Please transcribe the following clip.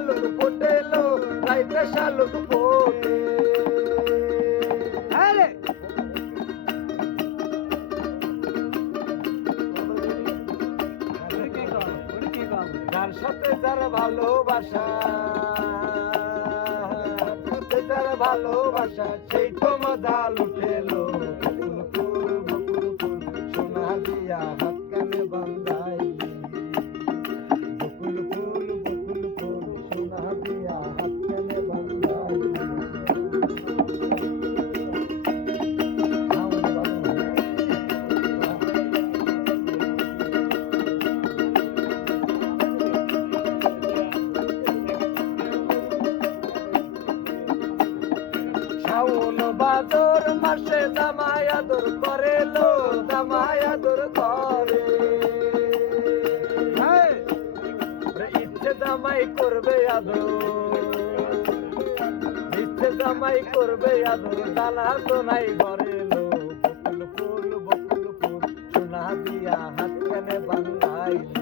ঝলক ফোটে। আরে যার সাথে যার ভালোবাসা সাথে যার ভালোবাসা সেই তো মজা লুটেলো। বকুল ফুল বকুল ফুল সোনা দিয়া হাত কানে বান্ধাই শাওন বাদর মাসে দামায় আদর করে লো দামায় আদর করে। ইচ্ছে দামাই করবে আদর। ইচ্ছে দামাই করবে আদর তালা তো নাই ঘরে লো। বকুল ফুল বকুল ফুল, সোনা দিয়া হাত কানে বান্ধাইলি।